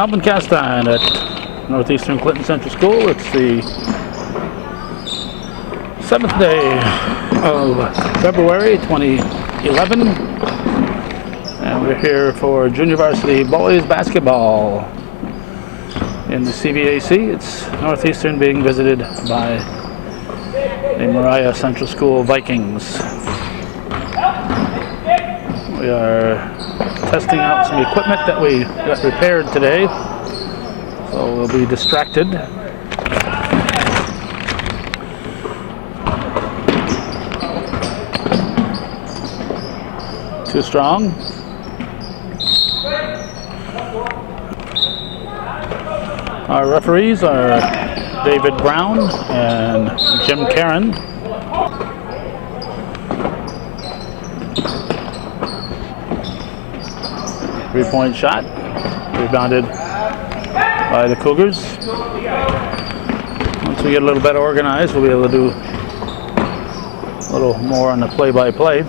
Calvin Castine at Northeastern Clinton Central School. It's the 7th day of February 2011, and we're here for junior varsity boys basketball in the CVAC. It's Northeastern being visited by the Moriah Central School Vikings. We are testing out some equipment that we got repaired today, so we'll be distracted. Too strong. Our referees are David Brown and Jim Karen. Three-point shot, rebounded by the Cougars. Once we get a little better organized, we'll be able to do a little more on the play-by-play.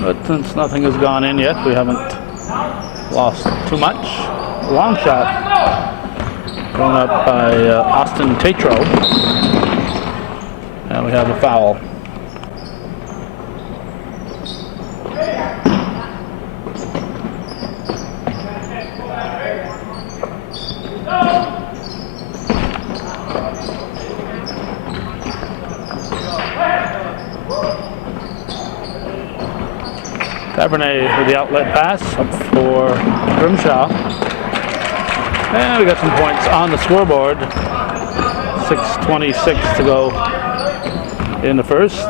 But since nothing has gone in yet, we haven't lost too much. A long shot thrown up by Austin Tatro, and we have a foul. Tavernet with the outlet pass up for Grimshaw. And we got some points on the scoreboard. 6:26 to go in the first.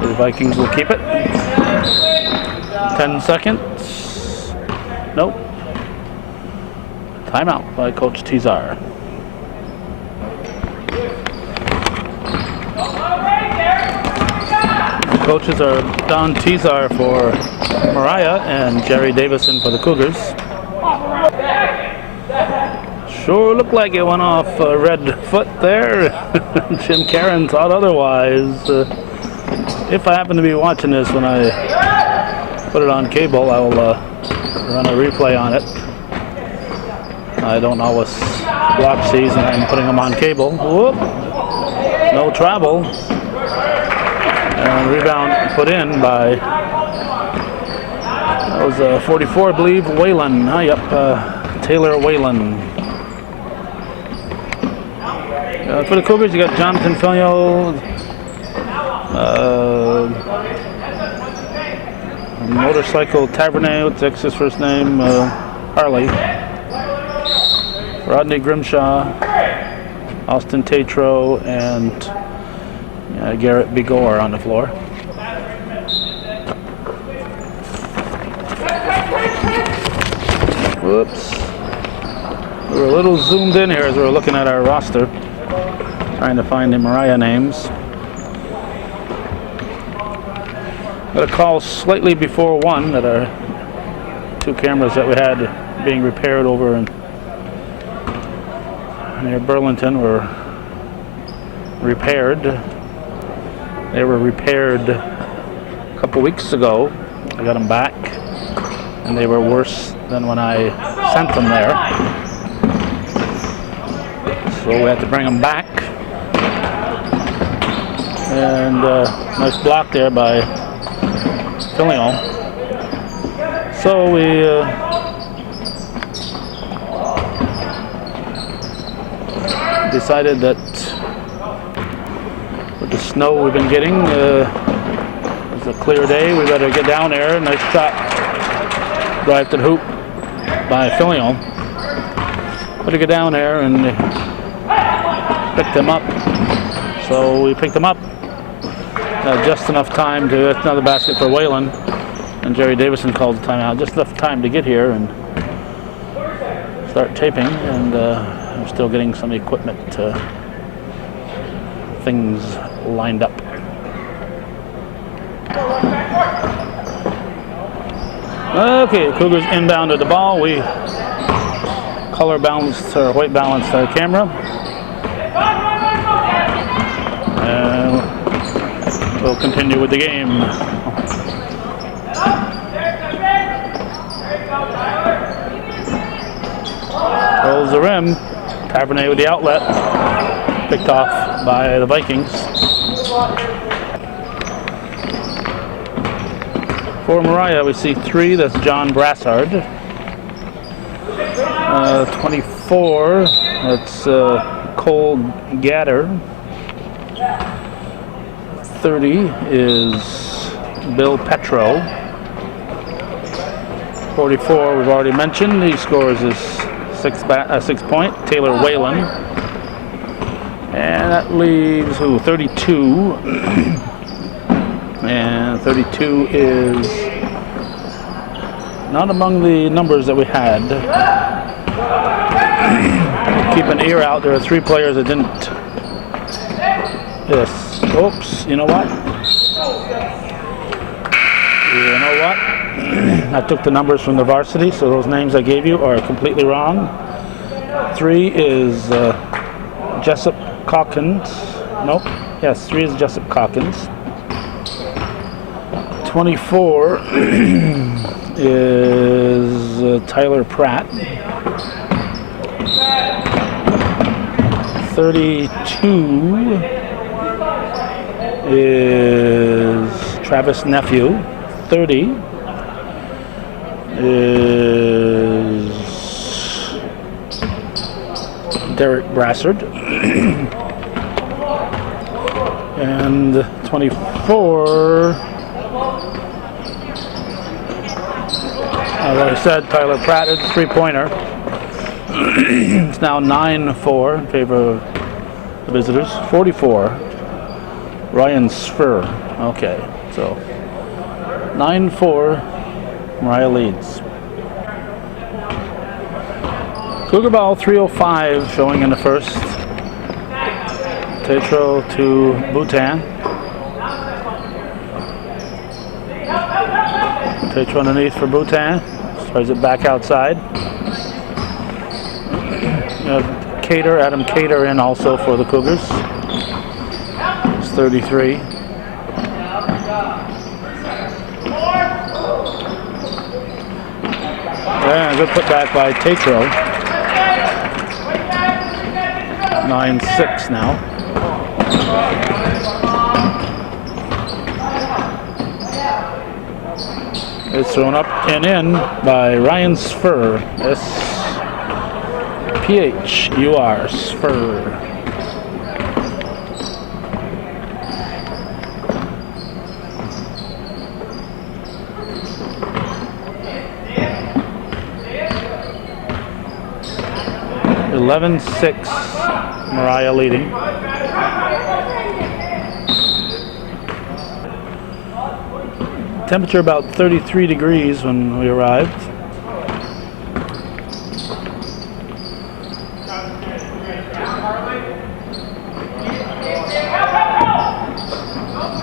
The Vikings will keep it. 10 seconds. Nope. Timeout by Coach Tizar. Coaches are Don Tizar for Moriah and Jerry Davison for the Cougars. Sure looked like it went off a red foot there. Jim Karen thought otherwise. If I happen to be watching this when I put it on cable, I will run a replay on it. I don't always watch these and I'm putting them on cable. Whoop! No travel. And rebound put in by, that was 44, I believe, Whalen. Taylor Whalen. For the Cougars, you got Jonathan Filio, Motorcycle Tavernet, what's his first name? Harley. Rodney Grimshaw, Austin Tatro, and Garrett Bigore on the floor. Whoops. We were a little zoomed in here as we were looking at our roster, trying to find the Moriah names. Got a call slightly before 1 that our 2 cameras that we had being repaired over near Burlington were repaired. They were repaired a couple weeks ago. I got them back, and they were worse than when I sent them there. So we had to bring them back. And nice block there by Filio. So we decided that with the snow we've been getting, it's a clear day, we better get down there. Nice shot, drive to the hoop by Filio. Better get down there and pick them up. So we picked them up. Just enough time to, that's another basket for Whalen. And Jerry Davison called the timeout. Just enough time to get here and start taping. And I'm still getting some equipment things lined up. Okay, Cougars inbounded the ball. We color balanced or white balanced our camera. And we'll continue with the game. the rim. Tavernet with the outlet. Picked off by the Vikings. For Moriah, we see 3. That's John Brassard. 24. That's Cole Gatter. 30 is Bill Petro. 44 we've already mentioned. He scores his 6 point. Taylor Whalen. And that leaves who? 32. And 32 is not among the numbers that we had. Keep an ear out. There are 3 players that didn't. Yes. Oops. You know what? I took the numbers from the varsity, so those names I gave you are completely wrong. 3 is Jessup Calkins. Nope. Yes, 3 is Jessup Calkins. 24 is Tyler Pratt. 32 is Travis Nephew. 30 is Derek Brassard. And 24, as I said, Tyler Pratt is a 3-pointer. It's now 9-4 in favor of the visitors. 44, Ryan Spur. Okay, so 9-4, Moriah leads. Cougar ball 3:05 showing in the first. Tetro to Bhutan. Tetro underneath for Bhutan. Throws it back outside. Adam Cater in also for the Cougars. It's 33. Yeah, good putback by Tetro. 9-6 now. It's thrown up and in by Ryan Spur. S-P-H-U-R, Spur. (11-6), Moriah leading. Temperature about 33 degrees when we arrived.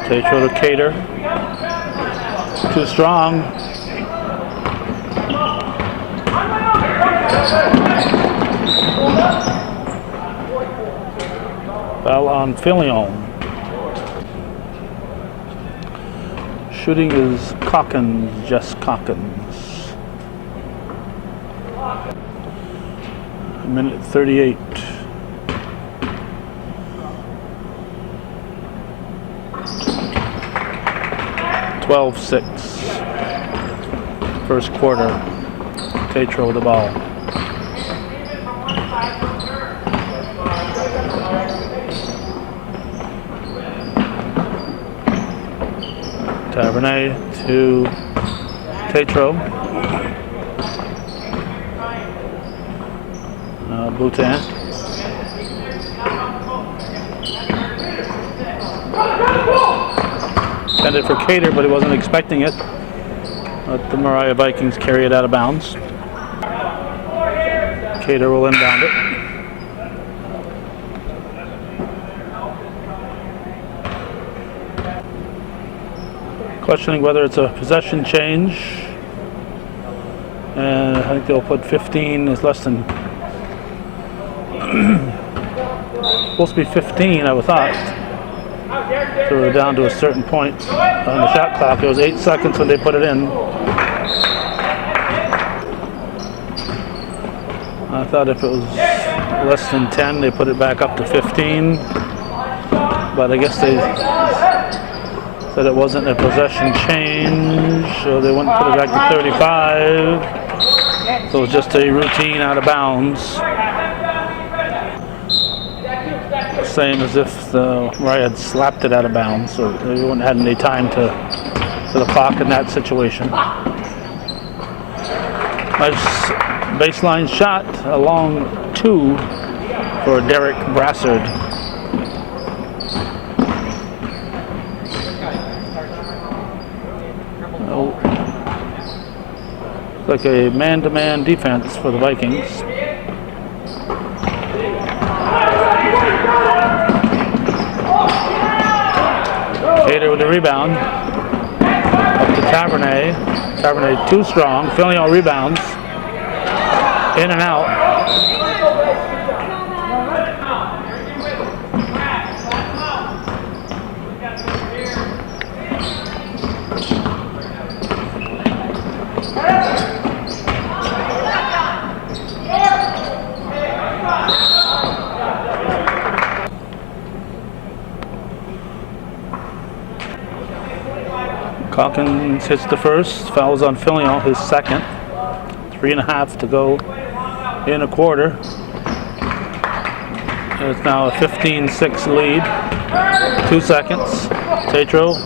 Tetro to Cater. Too strong. Foul on Filion. Shooting is Calkins, Jess Calkins. A minute 38. (12-6). First quarter. Tetro with the ball. Tavernet to Tetro. Bhutan. Intended for Cater, but he wasn't expecting it. Let the Moriah Vikings carry it out of bounds. Cater will inbound it. Questioning whether it's a possession change. And I think they'll put 15 is less than supposed to be 15, I would thought. So we're down to a certain point on the shot clock. It was 8 seconds when they put it in. I thought if it was less than 10, they put it back up to 15. But I guess they said it wasn't a possession change, so they wouldn't put it back to 35. So it was just a routine out of bounds. Same as if the Moriah had slapped it out of bounds, so they wouldn't have had any time to the clock in that situation. Nice baseline shot along 2 for Derek Brassard. Oh. Like a man-to-man defense for the Vikings. Cater with the rebound. Up to Tavernet. Tavernet too strong. Filion rebounds. In and out. Calkins hits the first, fouls on Filion, his second. 3.5 to go in a quarter. It's now a 15-6 lead. 2 seconds. Tatro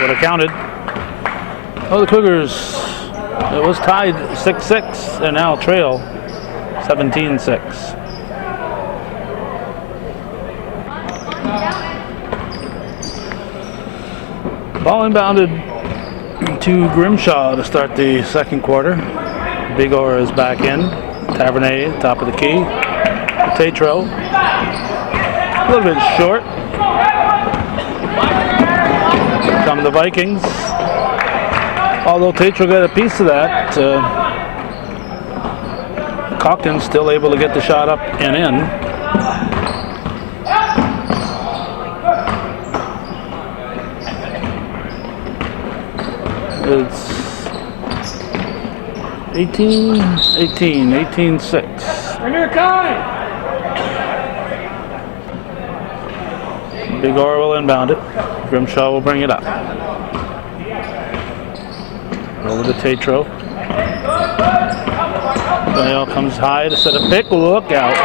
would have counted. Oh, the Cougars. It was tied 6-6 and now trail 17-6. Ball inbounded to Grimshaw to start the second quarter. Big Or is back in. Tavernet, top of the key. Tatro, a little bit short. Come the Vikings. Although Tatro got a piece of that, Cougars still able to get the shot up and in. It's 18-6. Big R will inbound it. Grimshaw will bring it up. Over to Tatro. Daniel comes high to set a pick. Look out.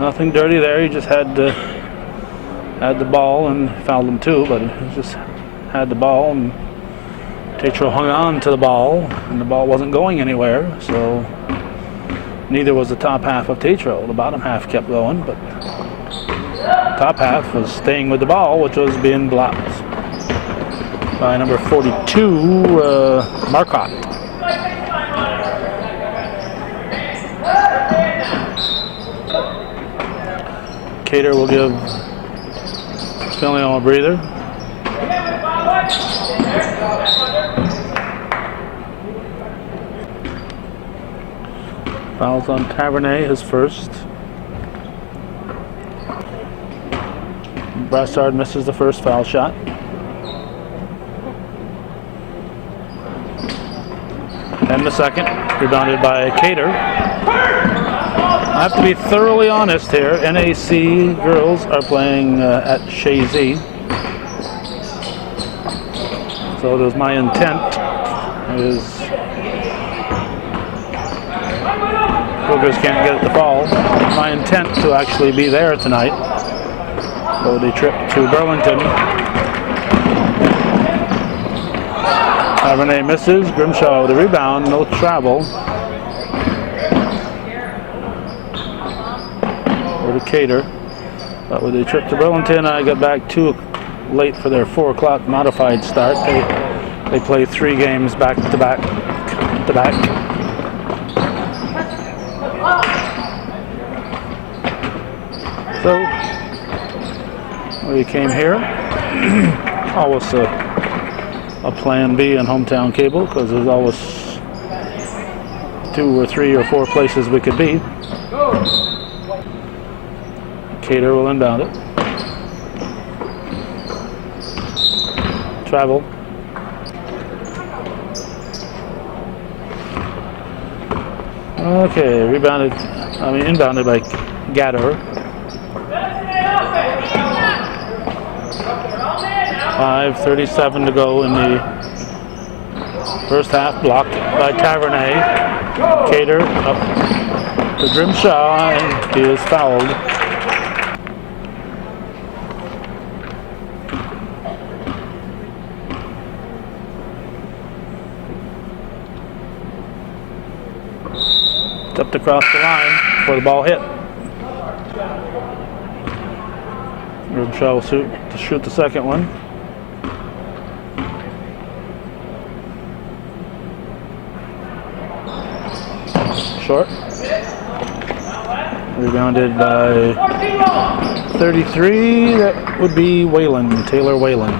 Nothing dirty there. He just had the ball and fouled him too, but he just had the ball and Tatro hung on to the ball and the ball wasn't going anywhere, so neither was the top half of Tatro. The bottom half kept going, but the top half was staying with the ball, which was being blocked by number 42, Marcotte. Cater will give Filion a breather. Fouls on Tavernet, his first. Brassard misses the first foul shot. And the second, rebounded by Cater. I have to be thoroughly honest here. NAC girls are playing at Shazy. So it was my intent is Cougars can't get the ball. My intent to actually be there tonight. So the trip to Burlington. Tavernet misses. Grimshaw with the rebound. No travel. Or to Cater. But with the trip to Burlington, I got back too late for their 4 o'clock modified start. They play 3 games back to back. So we came here. Always a plan B in hometown cable because there's always 2 or 3 or 4 places we could be. Cater will inbound it. travel. Okay, inbounded by Gatter. 5:37 to go in the first half, blocked by Tavernet. Cater up to Grimshaw, and he is fouled. Stepped across the line before the ball hit. Grimshaw will shoot the second one. Short. Rebounded by 33. That would be Whalen, Taylor Whalen.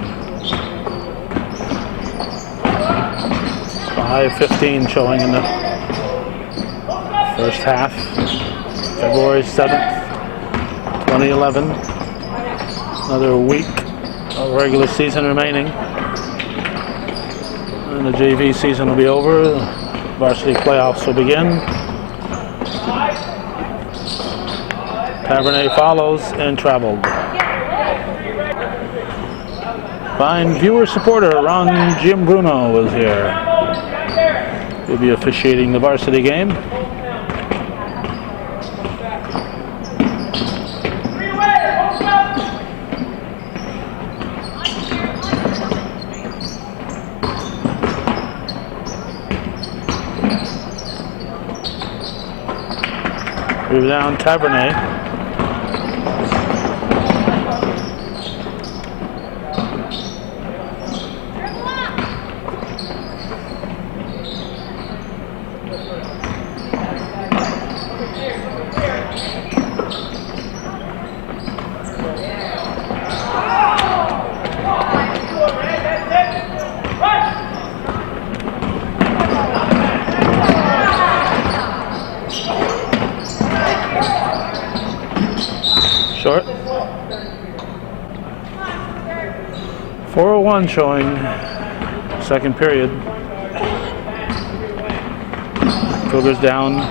5:15 showing in the first half. February 7th, 2011. Another week of regular season remaining. And the JV season will be over. The varsity playoffs will begin. Tavernet follows and traveled. Fine viewer supporter Ron Giambruno was here. He'll be officiating the varsity game. Move down Tavernet. Short. 4:01 showing second period. Cougars down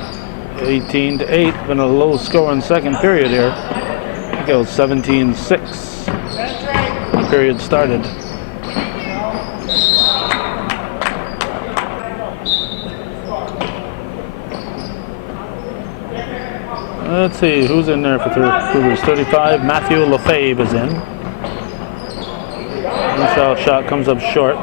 18-8. Been a low scoring second period here. I think it was 17-6. The period started. Let's see who's in there for Cougars. 35. Matthew Lefebvre is in. Shot comes up short.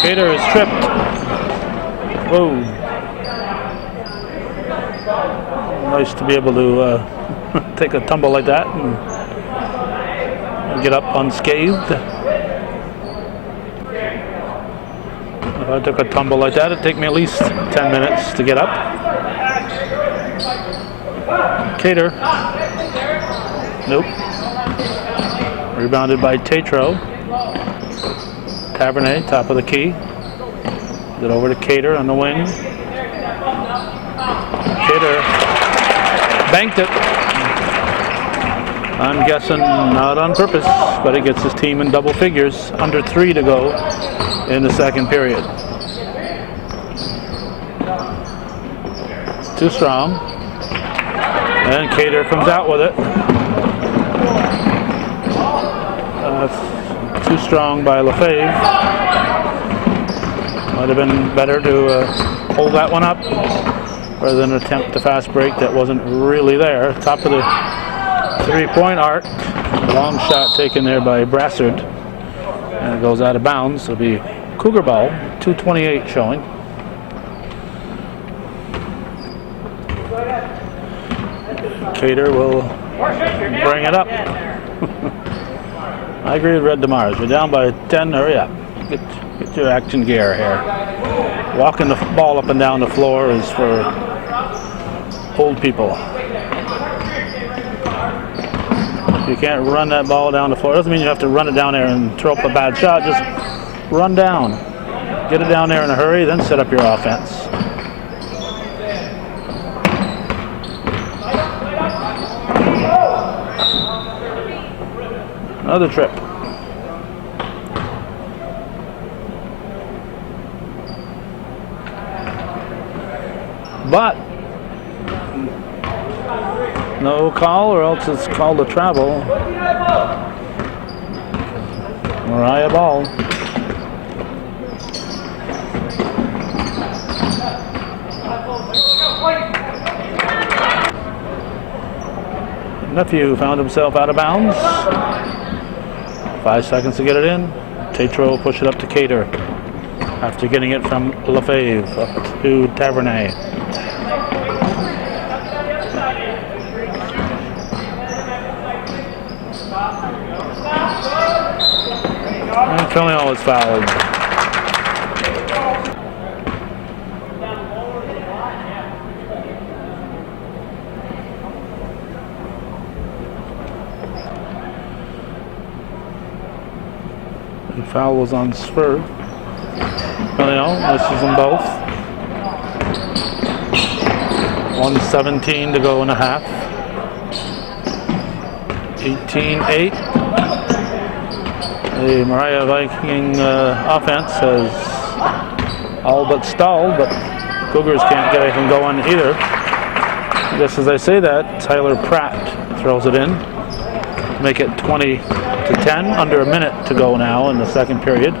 Cater is tripped. Whoa. Nice to be able to take a tumble like that and get up unscathed. If I took a tumble like that, it'd take me at least 10 minutes to get up. Cater. Nope. Rebounded by Tatro. Tavernet, top of the key. Get over to Cater on the wing. Cater banked it. I'm guessing not on purpose, but it gets his team in double figures. Under 3 to go in the second period. Too strong. And Cater comes out with it. Too strong by Lefebvre. Might have been better to hold that one up rather than attempt a fast break that wasn't really there. Top of the three-point arc. Long shot taken there by Brassard. And it goes out of bounds. It'll be Cougar ball. 2:28 showing. Cater will bring it up. I agree with Red DeMars. We're down by 10. Hurry up. Get your action gear here. Walking the ball up and down the floor is for old people. If you can't run that ball down the floor, it doesn't mean you have to run it down there and throw up a bad shot. Just run down. Get it down there in a hurry, then set up your offense. Another trip. But no call, or else it's called a travel. Moriah ball. Nephew found himself out of bounds. 5 seconds to get it in. Tatro will push it up to Cater after getting it from Lefebvre up to Tavernet. And Filion is fouled. The foul was on Spur. Filion misses them both. 1:17 to go in a half. 18-8. The Moriah Viking offense has all but stalled, but Cougars can't get anything going either. Just as I say that, Tyler Pratt throws it in to make it 20-10, under a minute to go now in the second period.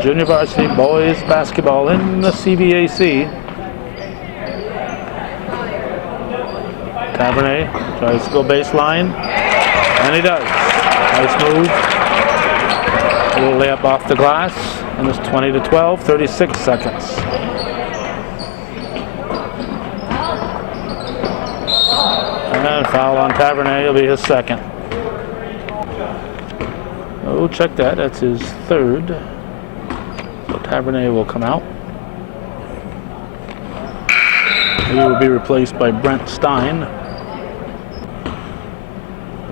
Junior varsity boys basketball in the CVAC. Tavernet tries to go baseline, and he does. Nice move. A little layup off the glass, and it's 20-12, 36 seconds. And foul on Tavernet will be his second. Oh, check that. That's his third. So Tavernet will come out. He will be replaced by Brent Stein.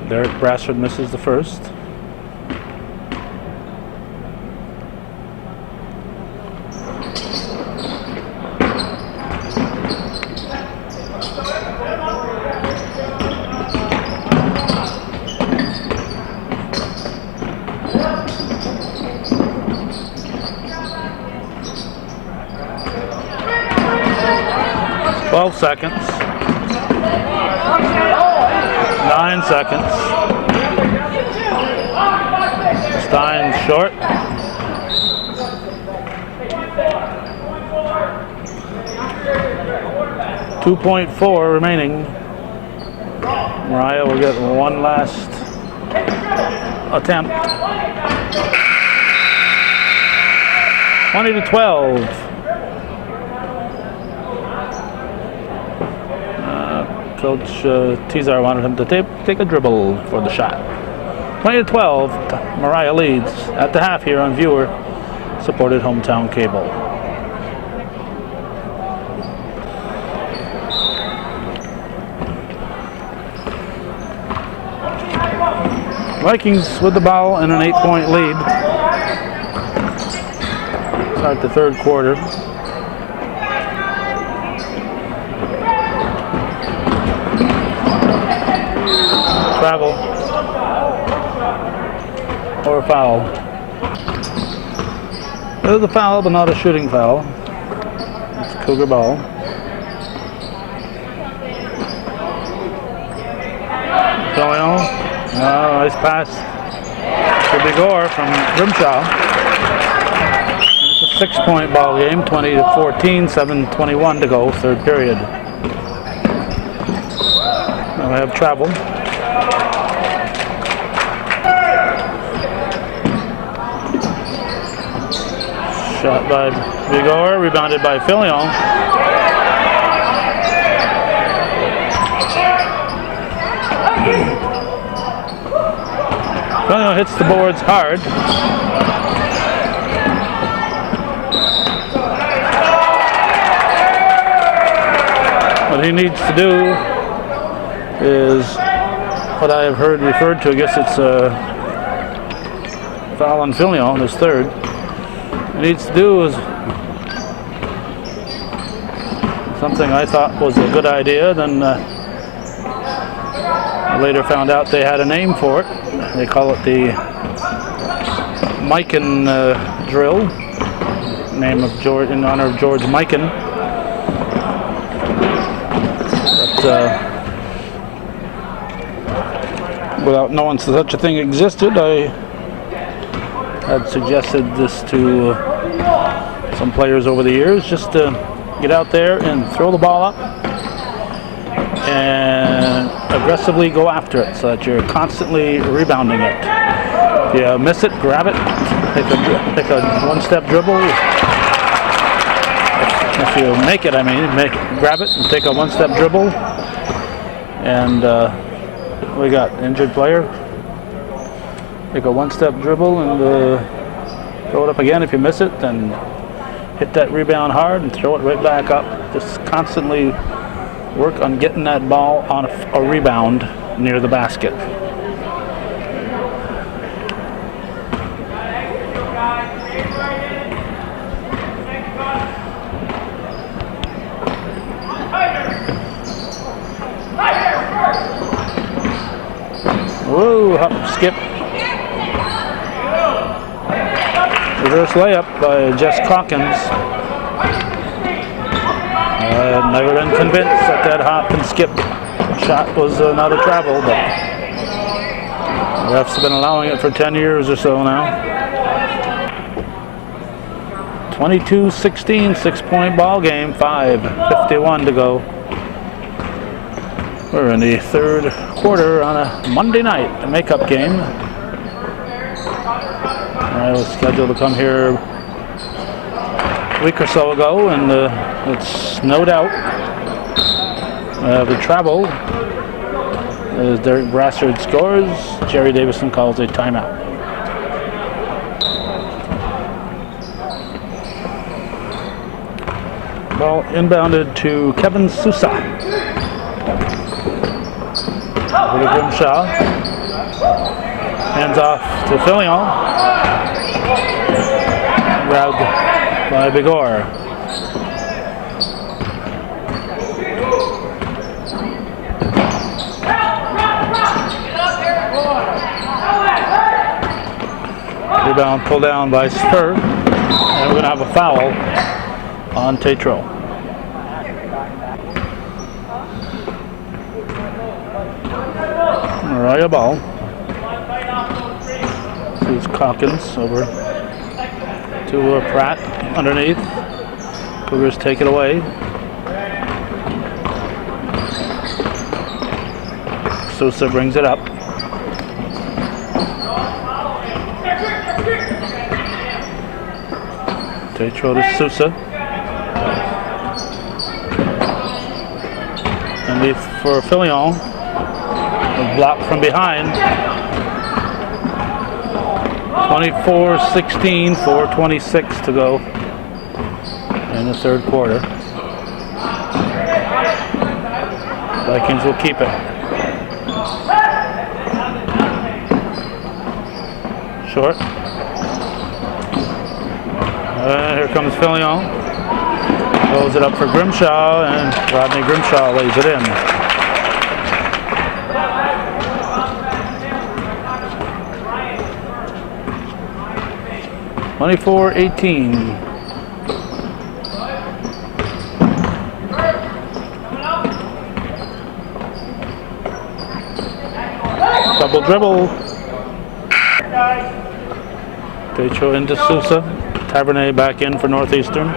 Derek Brassard misses the first. Seconds. 9 seconds. Stein short. .4 remaining. Moriah will get one last attempt. 20-12. Coach Tizar wanted him to take a dribble for the shot. 20-12, Moriah leads at the half here on viewer supported hometown cable. Vikings with the ball and an 8-point lead. Start the third quarter. Travel or a foul. There's a foul, but not a shooting foul. It's Cougar ball. Filion. Nice pass to Bigor from Grimshaw. It's a 6-point ball game, 20-14, 7:21 to go, third period. Now we have travel. Shot by Bigor, rebounded by Filion. Filion hits the boards hard. What he needs to do is what I have heard referred to. I guess it's a foul on Filion, his third. needs to do is something I thought was a good idea. Then I later found out they had a name for it. They call it the Mikan drill, name of George, in honor of George Mikan. But without knowing such a thing existed, I had suggested this to some players over the years, just to get out there and throw the ball up and aggressively go after it so that you're constantly rebounding it. If you miss it, grab it, take a one-step dribble. If you make it, grab it and take a one-step dribble. And we got injured player. Take a one-step dribble and throw it up again. If you miss it, then hit that rebound hard and throw it right back up. Just constantly work on getting that ball on a rebound near the basket. Whoa, hop, skip. Reverse layup by Jess Calkins. I've never been convinced that hop and skip shot was not a travel, but the refs have been allowing it for 10 years or so now. 22-16, 6-point ball game, 5:51 to go. We're in the third quarter on a Monday night, a makeup game. I was scheduled to come here a week or so ago, and it's snowed out. The travel, as Derek Brassard scores, Jerry Davison calls a timeout. Ball inbounded to Kevin Sousa. Over to Grimshaw. Hands off to Filion. Grabbed by Bigor. Rebound pulled down by Spur. And we're going to have a foul on Tatro. Moriah ball. This is Calkins over to Pratt underneath. Cougars take it away. Sousa brings it up. Tatro to Sousa. Underneath for Filion. Block from behind. 24-16, 4:26 to go in the third quarter. Vikings will keep it. Short. Here comes Filion. Throws it up for Grimshaw, and Rodney Grimshaw lays it in. 24-18. Double dribble. Tatro into Sousa. Tavernet back in for Northeastern.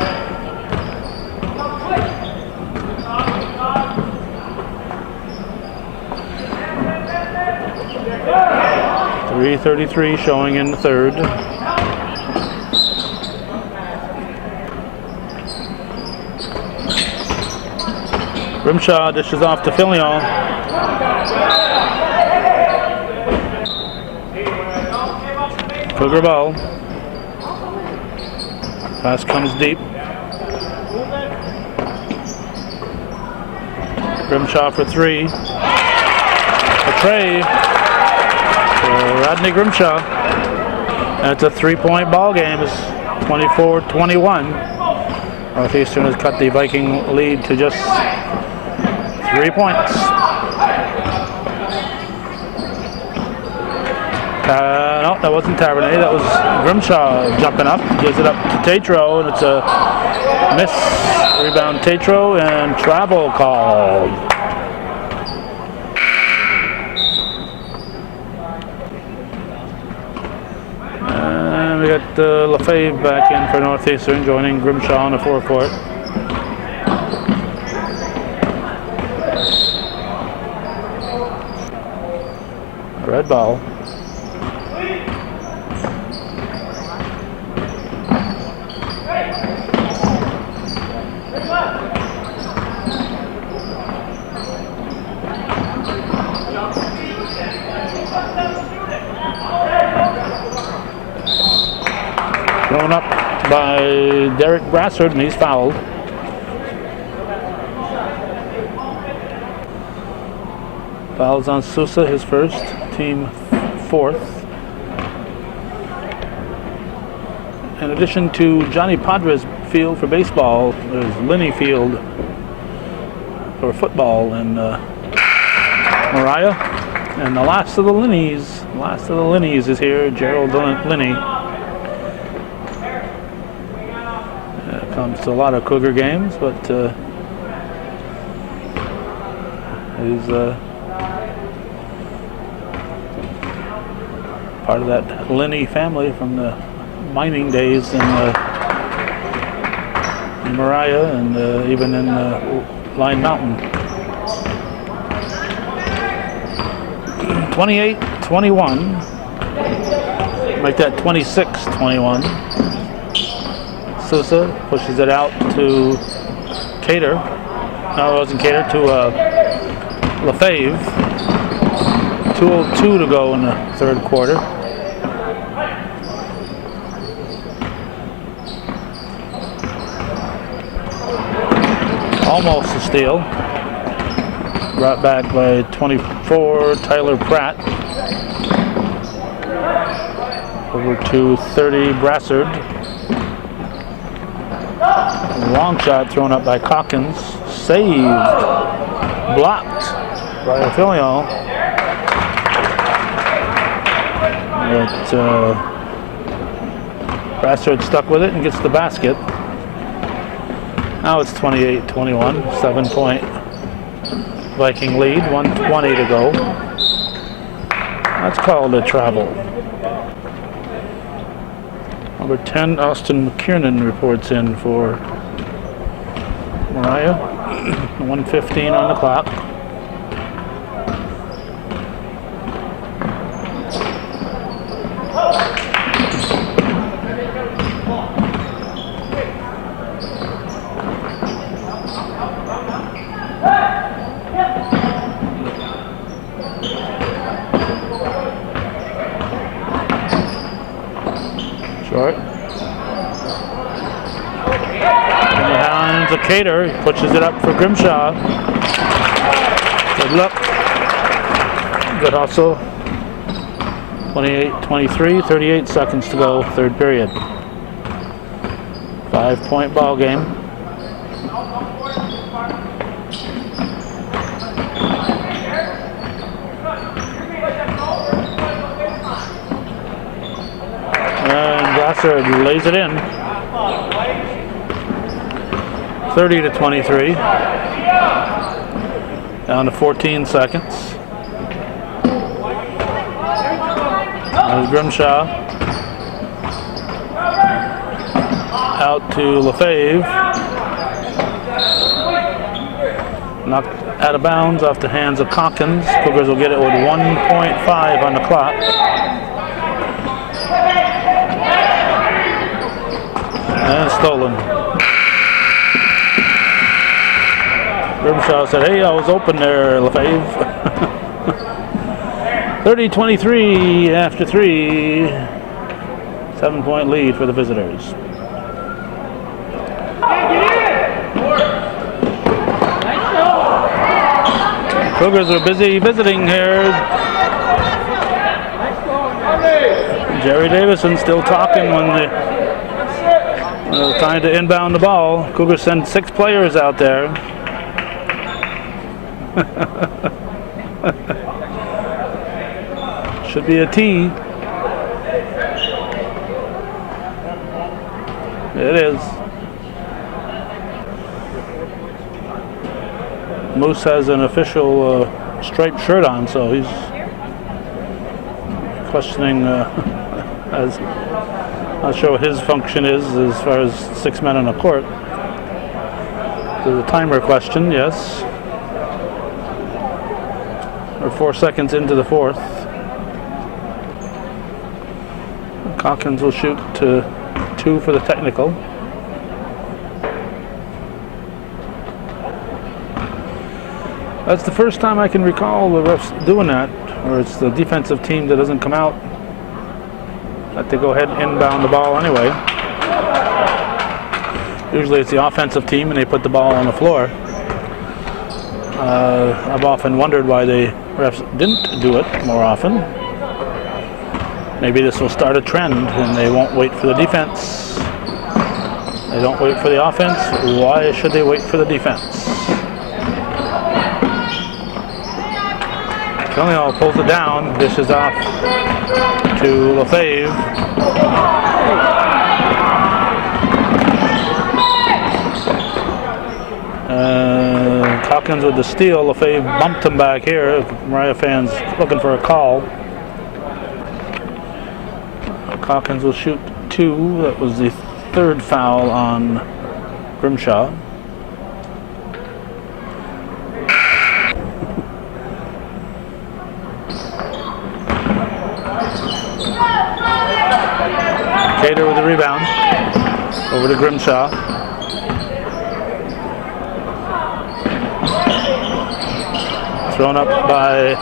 .333 showing in the third. Grimshaw dishes off to Filion. Cougar ball. Pass comes deep. Grimshaw for three. A tray for Rodney Grimshaw. And it's a 3-point ball game as 24-21. Northeastern has cut the Viking lead to just 3 points. No, that wasn't Tavernet. That was Grimshaw jumping up. Gives it up to Tatro, and it's a miss. Rebound Tatro, and travel called. And we got Lefebvre back in for Northeastern, joining Grimshaw on the forecourt. Red ball. Thrown up by Derek Brassard, and he's fouled. Fouls on Sousa, his first, team fourth. In addition to Johnny Padres Field for baseball, there's Linney Field for football in Moriah. And the last of the Linneys is here, Gerald Linney. Comes to a lot of Cougar games, but he's part of that Linney family from the mining days in Moriah and even in Line Mountain. 28-21. Make that 26-21. Sousa pushes it out to Cater. No, it wasn't Cater, to Lefebvre. 2:02 to go in the third quarter. Almost a steal. Brought back by 24, Tyler Pratt. Over to 30, Brassard. Long shot thrown up by Calkins. Saved. Blocked by Filion. But Brassard stuck with it and gets the basket. Now it's 28-21, 7-point Viking lead, 1:20 to go. That's called a travel. Number 10, Austin McKiernan reports in for Moriah. 1:15 on the clock. Short. In the hands of Cater, he pushes it up for Grimshaw. Good luck. Good hustle. 28-23, 38 seconds to go, third period. 5-point ball game. Lays it in. 30-23. Down to 14 seconds. There's Grimshaw. Out to Lefebvre. Knocked out of bounds off the hands of Calkins. Cougars will get it with 1.5 on the clock. And stolen. Grimshaw said, "Hey, I was open there, Lefebvre." 30-23 after 3. 7-point lead for the visitors. Cougars are busy visiting here. Jerry Davison still talking when the Trying to inbound the ball. Cougars send 6 players out there. Should be a tee. It is. Moose has an official striped shirt on, so he's questioning as not sure what his function is as far as 6 men on a court. There's a timer question, yes. We're 4 seconds into the 4th. Calkins will shoot to 2 for the technical. That's the first time I can recall the refs doing that, or it's the defensive team that doesn't come out. Let they go ahead and inbound the ball anyway. Usually it's the offensive team and they put the ball on the floor. I've often wondered why the refs didn't do it more often. Maybe this will start a trend and they won't wait for the defense. They don't wait for the offense. Why should they wait for the defense? Fillion pulls it down, dishes off to Lefebvre. Calkins with the steal. Lefebvre bumped him back here. Moriah fans looking for a call. Calkins will shoot 2. That was the 3rd foul on Grimshaw. Cater with the rebound. Over to Grimshaw. Thrown up by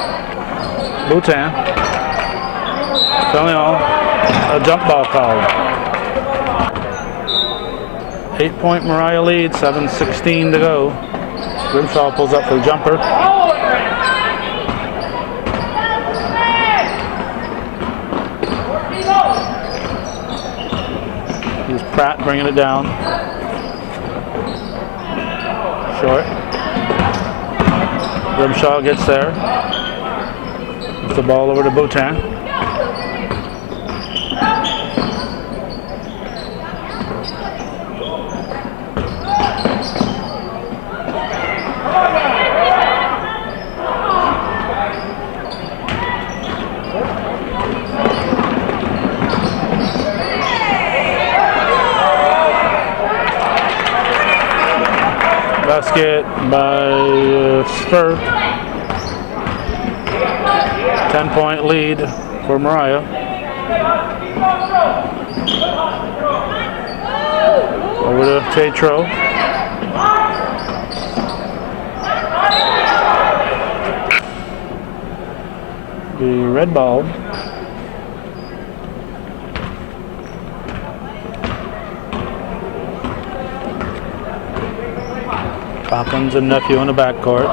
Boutin. Fillion, a jump ball called. 8-point Moriah lead, 7:16 to go. Grimshaw pulls up for the jumper. Here's Pratt bringing it down. Short. Grimshaw gets there. Puts the ball over to Boutin. Basket by Spur. 10-point lead for Moriah. Over to Tatro. The red ball. Calkins and Nephew in the backcourt.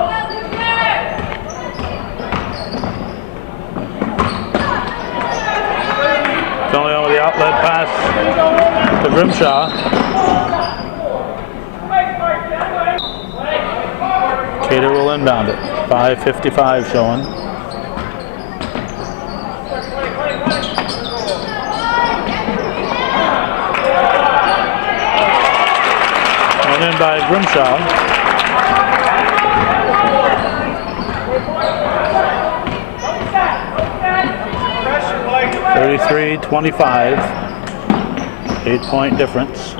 Fillion with the outlet pass to Grimshaw. Cater will inbound it. 5:55 showing. Thrown in by Grimshaw. 33-25, 8-point difference.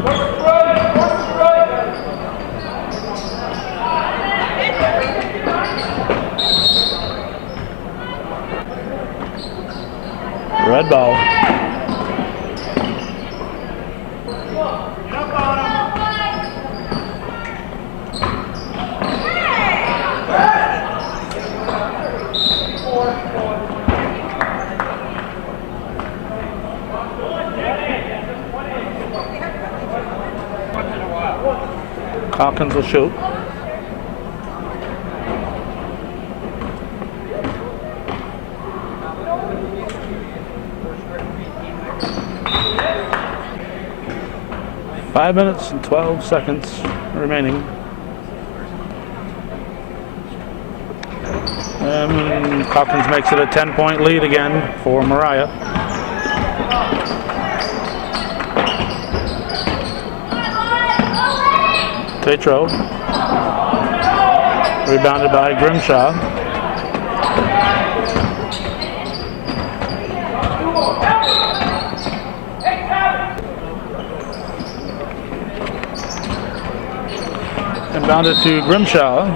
Red ball. Calkins will shoot. 5 minutes and 12 seconds remaining. And Hawkins makes it a 10-point lead again for Moriah. Tatro. Rebounded by Grimshaw. Inbounded to Grimshaw.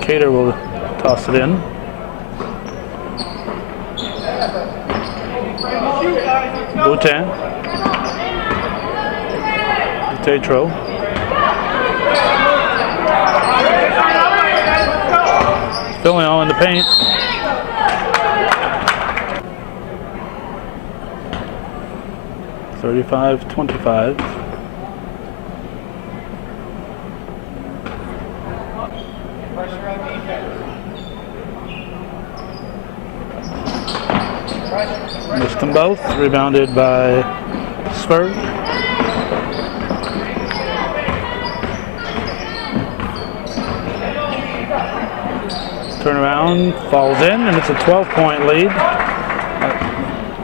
Cater will toss it in. Boutin. Tatro. Filion in the paint. (35-25). Missed them both. Rebounded by Spur. Turnaround, falls in, and it's a 12-point lead.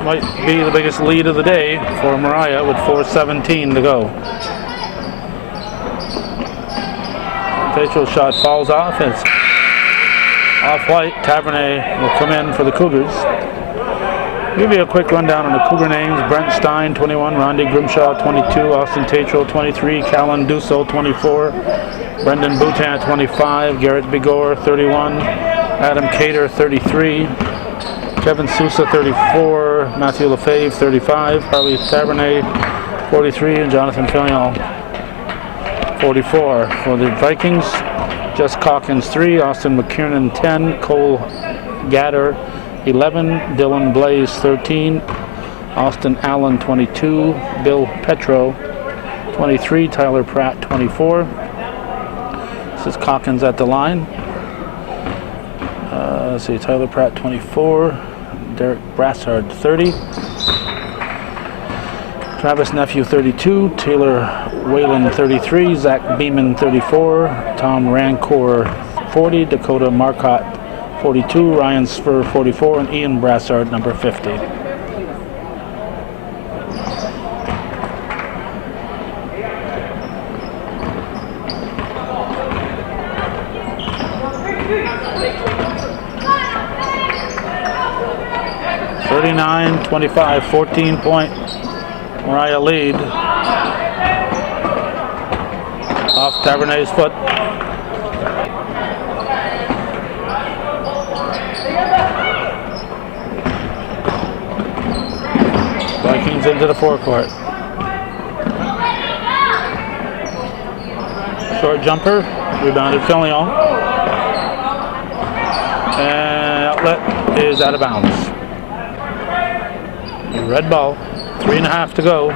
Might be the biggest lead of the day for Moriah with 4:17 to go. Tatro shot falls off, and it's off-white. Tavernet will come in for the Cougars. Give you a quick rundown on the Cougar names. Brent Stein, 21. Rondi Grimshaw, 22. Austin Tatro, 23. Callan Dusso, 24. Brendan Boutin, 25. Garrett Bigor, 31. Adam Cater, 33. Kevin Sousa, 34. Matthew Lefebvre, 35. Harley Tavernet, 43. And Jonathan Filion, 44. For the Vikings, Jess Calkins, 3. Austin McKiernan, 10. Cole Gatter, 11. Dylan Blaze, 13. Austin Allen, 22. Bill Petro, 23. Tyler Pratt, 24. This is Calkins at the line. Let's see, Tyler Pratt, 24. Derek Brassard, 30. Travis Nephew, 32. Taylor Whalen, 33. Zach Beeman, 34. Tom Rancor, 40. Dakota Marcotte, 42. Ryan Spur, 44. And Ian Brassard, number 50. (39-25), 14-point Moriah lead. Off Tavernet's foot. Vikings into the forecourt. Short jumper, rebounded Filion. And outlet is out of bounds. Red ball, 3.5 to go.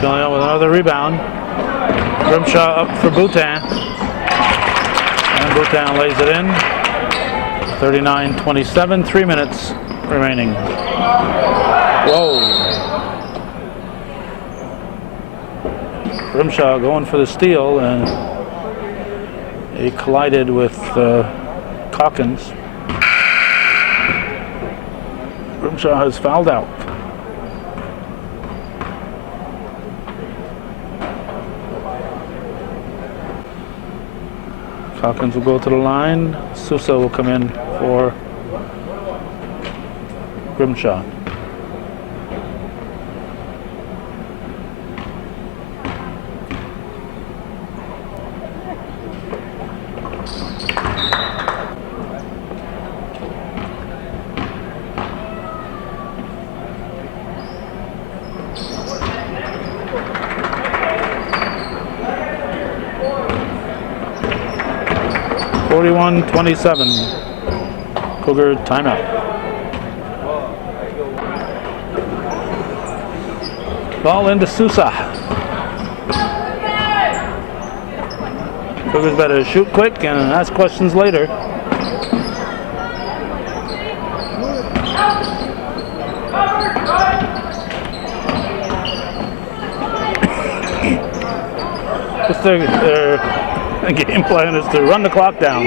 Filion with another rebound. Grimshaw up for Boutin. And Boutin lays it in. 39-27, 3 minutes remaining. Whoa. Grimshaw going for the steal, and he collided with Calkins. Grimshaw has fouled out. Calkins will go to the line. Sousa will come in for Grimshaw. (41-27). Cougar timeout. Ball into Sousa. Cougars better shoot quick and ask questions later. Just their game plan is to run the clock down.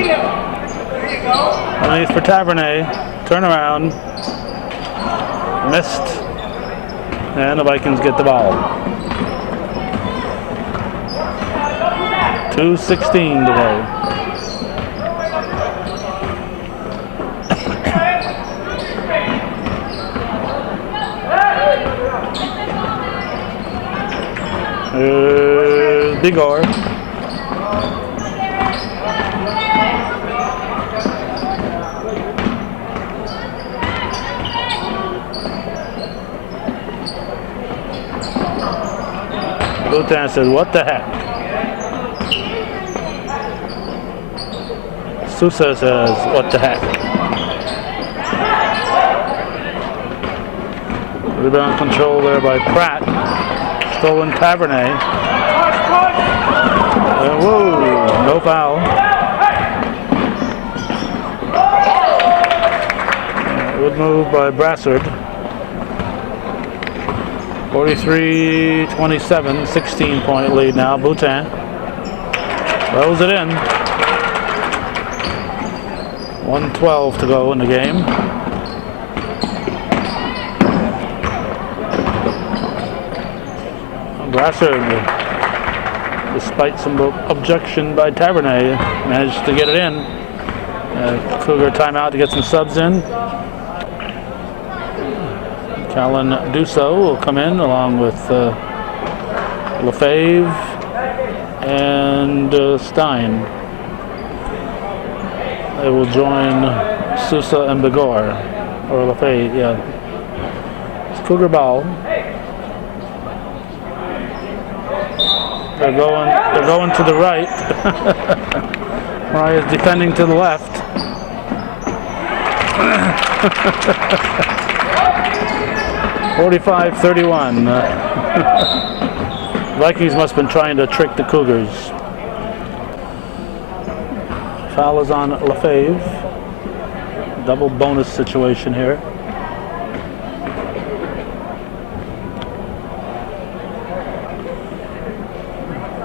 Underneath for Tavernet. Turn around. Missed. And the Vikings get the ball. 2:16 to go. Bigor. Bhutan says, what the heck? Sousa says, what the heck? Rebound control there by Pratt. Stolen Tavernet. Whoa, no foul. Good move by Brassard. 43-27, 16-point lead now. Bhutan throws it in. 1:12 to go in the game. Brassard, despite some objection by Tavernet, managed to get it in. Cougar timeout to get some subs in. Callan Dusso will come in along with Lefebvre and Stein. They will join Sousa and Begor, or Lefebvre, yeah. It's Cougar ball. They're going to the right. Moriah is defending to the left. 45-31. Vikings must have been trying to trick the Cougars. Foul is on Lefebvre. Double bonus situation here.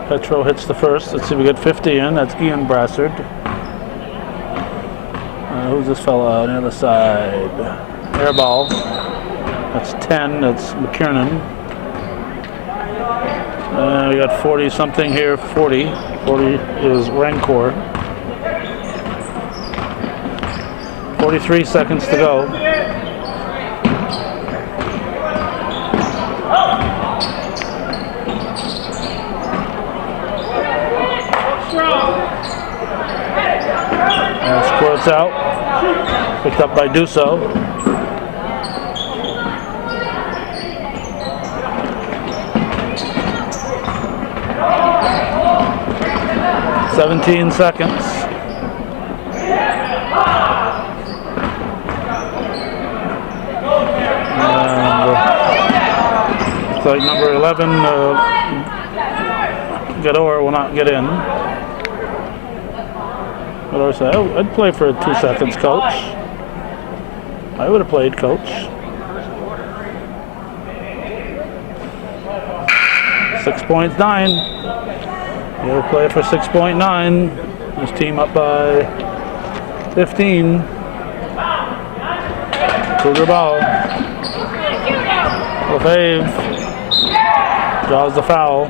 Petro hits the first. Let's see if we get 50 in. That's Ian Brassard. Who's this fella on the other side? Air ball. That's 10. That's McKiernan. We got 40 something here. 40. 40 is Rancor. 43 seconds to go. Squirts out. Picked up by Dusso. "17 seconds. And looks like number 11, Gador, will not get in. Gador said, "Oh, I'd play for 2 seconds, coach. I would have played, coach." 6.9. He'll play for 6.9. His team up by 15. Cougar ball. Lefebvre draws the foul.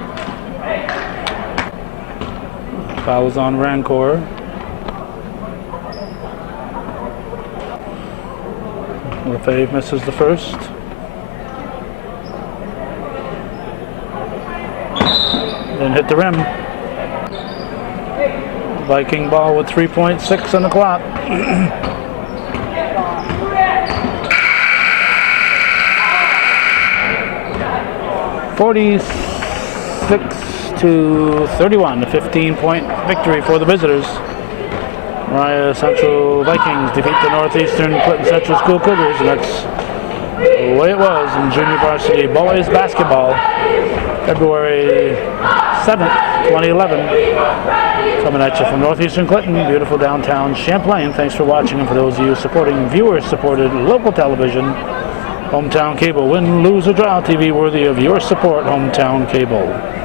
Foul is on Rancor. Lefebvre misses the first. Then hit the rim. Viking ball with 3.6 on the clock. 46-31, a 15-point victory for the visitors. Moriah Central Vikings defeat the Northeastern Clinton Central School Cougars, and that's the way it was in junior varsity boys basketball, February 7th, 2011. Coming at you from Northeastern Clinton, beautiful downtown Champlain. Thanks for watching, and for those of you supporting viewer-supported local television, Hometown Cable. Win, lose, or draw TV worthy of your support, Hometown Cable.